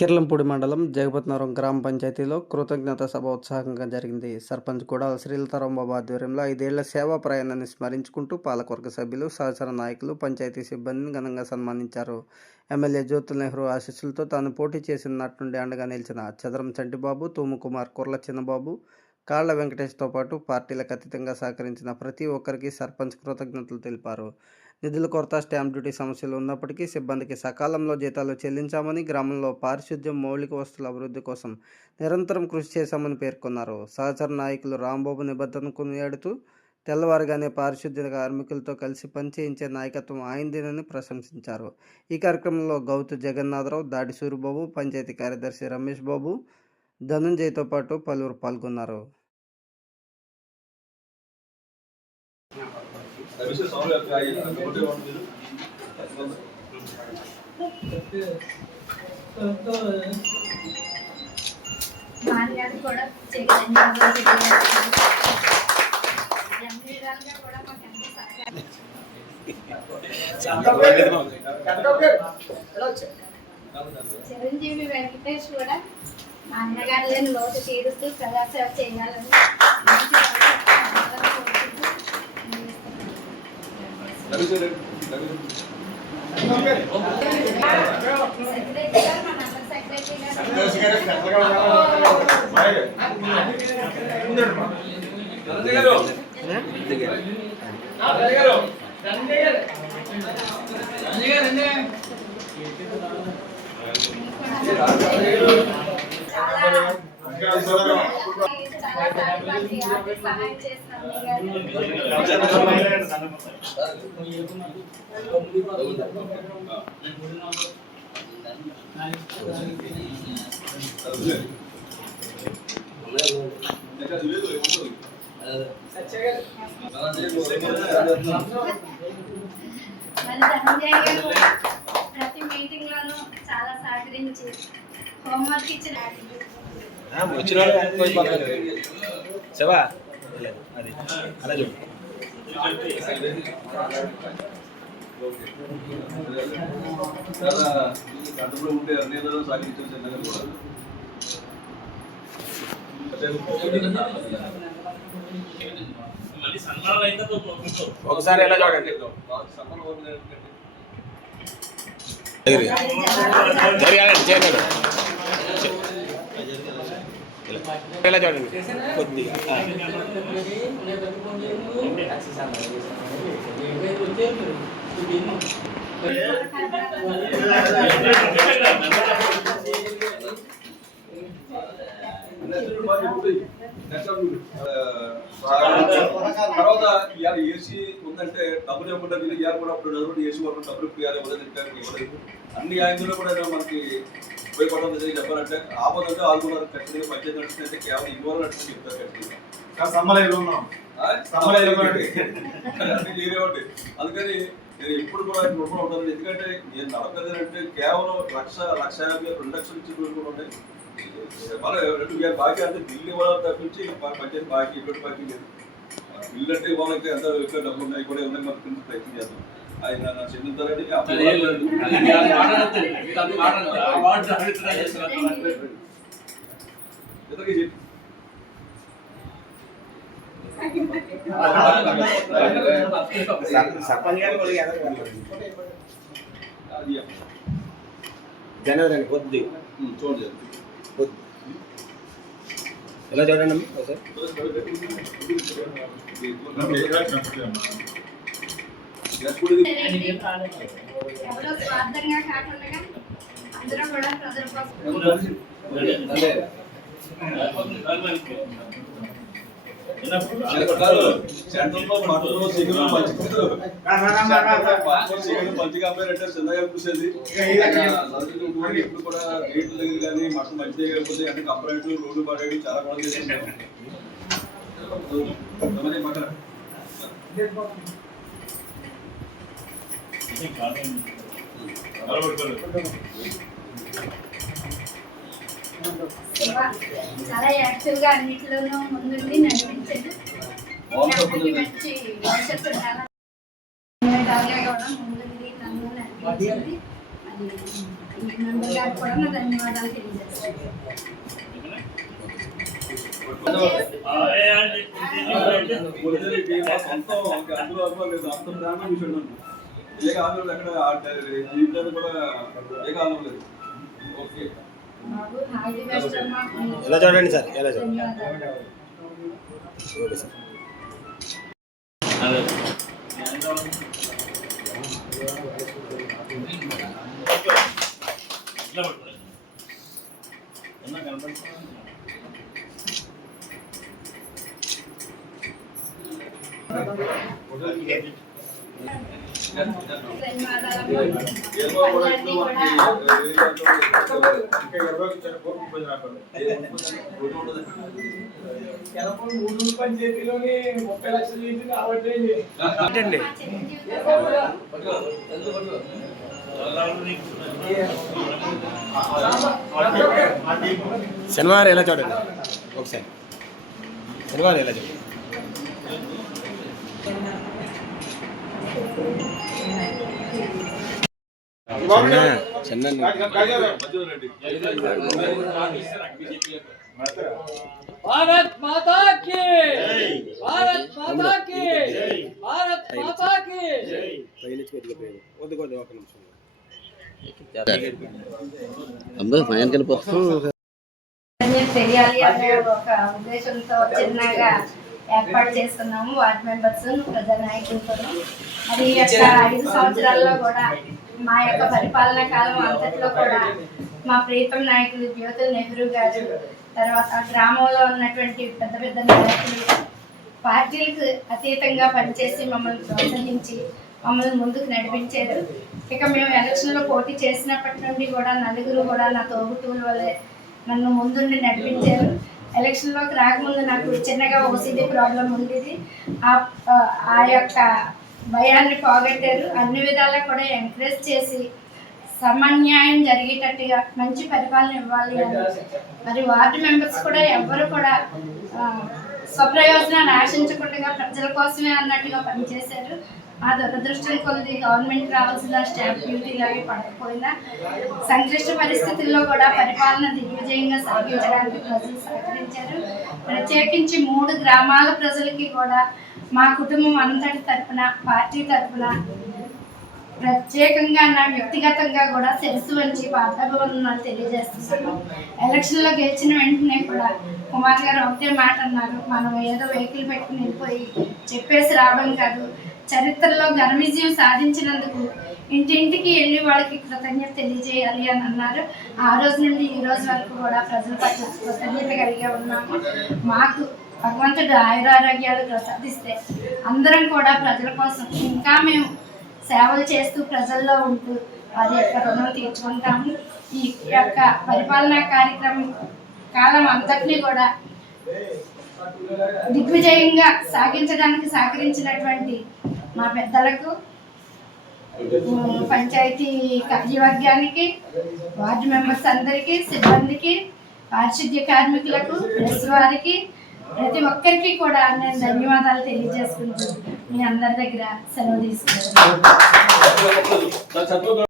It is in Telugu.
కిర్లంపూడి మండలం జగపతినగరం గ్రామ పంచాయతీలో కృతజ్ఞత సభ ఉత్సాహంగా జరిగింది. సర్పంచ్ కొడాల శ్రీలతారాంబాబు ఆధ్వర్యంలో 5 ఏళ్ల సేవా ప్రయాణాన్ని స్మరించుకుంటూ పాలకవర్గ సభ్యులు, సహచర నాయకులు, పంచాయతీ సిబ్బందిని ఘనంగా సన్మానించారు. ఎమ్మెల్యే జ్యోతుల్ నెహ్రూ ఆశీస్సులతో తాను పోటీ చేసిన నాటి నుండి అండగా నిలిచిన చదరం చంటిబాబు, తూము కుమార్, కుర్ల చిన్నబాబు, కాళ్ల వెంకటేష్తో పాటు పార్టీలకు అతీతంగా సహకరించిన ప్రతి ఒక్కరికి సర్పంచ్ కృతజ్ఞతలు తెలిపారు. నిధుల కొరత, స్టాంప్ డ్యూటీ సమస్యలు ఉన్నప్పటికీ సిబ్బందికి సకాలంలో జీతాలు చెల్లించామని, గ్రామంలో పారిశుద్ధ్యం, మౌలిక వస్తువుల అభివృద్ధి కోసం నిరంతరం కృషి చేశామని పేర్కొన్నారు. సహచర నాయకులు రాంబాబు నిబద్ధతను కొనియాడుతూ తెల్లవారుగానే పారిశుద్ధ్య కార్మికులతో కలిసి పనిచేయించే నాయకత్వం ఆయనదేనని ప్రశంసించారు. ఈ కార్యక్రమంలో గౌతు జగన్నాథరావు, దాడి సూరిబాబు, పంచాయతీ కార్యదర్శి రమేష్ బాబు, ధనుంజయ్తో పాటు పలువురు పాల్గొన్నారు. చిరంజీవి వెంకటేష్ కూడా మా అన్నగారులను లోతు తీరుస్తూ ప్రజాసేవ చేయాలని సహాయం ప్రతి మీటింగ్ లోనూ చాలా సహకరించి హోంవర్క్ ఇచ్చిన ఉంటే అన్ని సాగించారు. ఒకసారి ఎలా చూడండి, ఎలా చూడండి కొద్దిగా తర్వాత ఇవాళ ఏసీ ఉందంటే డబ్బులు ఇవ్వకుండా ఇవాళ కూడా అప్పుడు ఏసీ వరకు డబ్బులు ఇవ్వలేదు. అన్ని యాంగిల్లో కూడా మనకి ఉపయోగపడడం చెప్పాలంటే ఆపదంటే ఆదుకున్నారు. ఖచ్చితంగా పంచాయతీ నడుస్తుందంటే కేవలం ఇవ్వాలి నడుస్తుంది చెప్తారు. ఖచ్చితంగా చేరేవాడి. అందుకని నేను ఎప్పుడు కూడా రుణం ఉంటాను. ఎందుకంటే నేను నడపలేదంటే కేవలం 1,50,000 2 లక్షలు ఇచ్చి కూడా ఉన్నాయి. మన 2,000 బాకీ అంటే బిల్లు ఇవ్వాలని తప్పించి పంచాయతీ బాకీ ఎటువంటి బాకీ లేదు. బిల్లు అంటే ఇవ్వాలంటే ఎంత ఎక్కువ డబ్బులు ఉన్నాయి కూడా ఏమన్నా మనకు ప్రయత్నం చేద్దాం. ఆయన నా చెందుతారని చెప్పి జనవరి కొద్ది చూడండి ఎలా చూడండి ఎవరో స్వార్థంగా కాకుండా అందరూ కూడా ప్రజల కోసం సెంట్రల్లో మటలు చికెన్ మంచిగా అమ్మారంటే చిన్నగా కూర్చేది. ఇప్పుడు కూడా రేట్లు దగ్గర కానీ మటన్ మంచిగా కాకపోతే అంటే కంపరేట్ రోడ్డు పడేవి చాలా కూడా చేస్తున్నారు. చాలా యాక్టివ్ గా అన్నిటిలోనూ ముందుండి నడిపించండి. మంచి భవిష్యత్తు ముందుండి నన్ను నడిపించింది. ఈ మెంబర్ గారికి కూడా నా ధన్యవాదాలు తెలియజేస్తాను. ఏ కాలం ఎక్కడ జీవితాలు కూడా ఏ కాలం లేదు. Okay Babu all the best అమ్మా. ఎలా చూడండి సార్, ఎలా చూడండి. ధన్యవాదాలు. Okay sir. ఏమో కూడా ఇప్పుడు మూడు పంచాయతీలోని 30 లక్షలు చేసి కాబట్టి శనివారం ఎలా చూడండి ఒకసారి, శనివారం ఎలా చూడండి. भारत माता की, भारत माता की, भारत माता की. తెలియాలి అనే ఒక ఉద్దేశంతో చిన్నగా ఏర్పాటు చేసుకున్నాము వార్డ్ మెంబర్స్ ప్రజా నాయకులతో. అది యొక్క 5 సంవత్సరాల్లో కూడా మా యొక్క పరిపాలనా కాలం అంతట్లో కూడా మా ప్రీతం నాయకులు జ్యోతుల్ నెహ్రూ గారు, తర్వాత గ్రామంలో ఉన్నటువంటి పెద్ద పెద్ద నాయకులు పార్టీలకు అతీతంగా పనిచేసి మమ్మల్ని ప్రోత్సహించి మమ్మల్ని ముందుకు నడిపించారు. ఇక మేము ఎలక్షన్లో పోటీ చేసినప్పటి నుండి కూడా నలుగురు కూడా నా తోబుట్టువుల వల్లే నన్ను ముందుండి నడిపించారు. ఎలక్షన్లోకి రాకముందు నాకు చిన్నగా ఓసీడీ ప్రాబ్లం ఉండేది. ఆ యొక్క భయాన్ని పోగొట్టారు. అన్ని విధాలా కూడా ఎంకరేజ్ చేసి సమన్యాయం జరిగేటట్టుగా మంచి పరిపాలన ఇవ్వాలి అని మరి వార్డు మెంబర్స్ కూడా ఎవ్వరు కూడా స్వప్రయోజనాన్ని ఆశించకుండా ప్రజల కోసమే అన్నట్టుగా పనిచేశారు. ఆ దురదృష్టం కొద్ది గవర్నమెంట్ రావాల్సిన స్టాంప్ డ్యూటీలు అవి పడకపోయినా సంక్లిష్ట పరిస్థితుల్లో కూడా పరిపాలన దిగ్విజయంగా సాగించడానికి ప్రజలు సహకరించారు. ప్రత్యేకించి 3 గ్రామాల ప్రజలకి కూడా మా కుటుంబం అంతటి తరపున పార్టీ తరపున ప్రత్యేకంగా నా వ్యక్తిగతంగా కూడా శిరస్సు వంచి పాదాభివందనాలు తెలియజేస్తున్నాను. ఎలక్షన్లో గెలిచిన వెంటనే కూడా కుమార్ గారు ఒకటే మాట అన్నారు, మనం ఏదో వెహికల్ పెట్టుకుని వెళ్ళిపోయి చెప్పేసి రావడం కాదు, చరిత్రలో ఘన విజయం సాధించినందుకు ఇంటింటికి వెళ్ళి వాళ్ళకి కృతజ్ఞత తెలియజేయాలి అని అన్నారు. ఆ రోజు నుండి ఈ రోజు వరకు కూడా ప్రజల పట్ల కృతజ్ఞత కలిగే ఉన్నాము. మాకు భగవంతుడు ఆయురారోగ్యాలు ప్రసాదిస్తే అందరం కూడా ప్రజల కోసం ఇంకా మేము సేవలు చేస్తూ ప్రజల్లో ఉంటూ వారి యొక్క రుణం తీర్చుకుంటాము. ఈ యొక్క పరిపాలనా కార్యక్రమం కాలం అంతటినీ కూడా దిగ్విజయంగా సాగించడానికి సహకరించినటువంటి మా పెద్దలకు, పంచాయతీ కార్యవర్గానికి, వార్డు మెంబర్స్ అందరికీ, సిబ్బందికి, పారిశుద్ధ్య కార్మికులకు, ప్రెస్ వారికి, ప్రతి ఒక్కరికి కూడా నేను ధన్యవాదాలు తెలియజేసుకుంటూ మీ అందరి దగ్గర సెలవు తీసుకుంటున్నాను.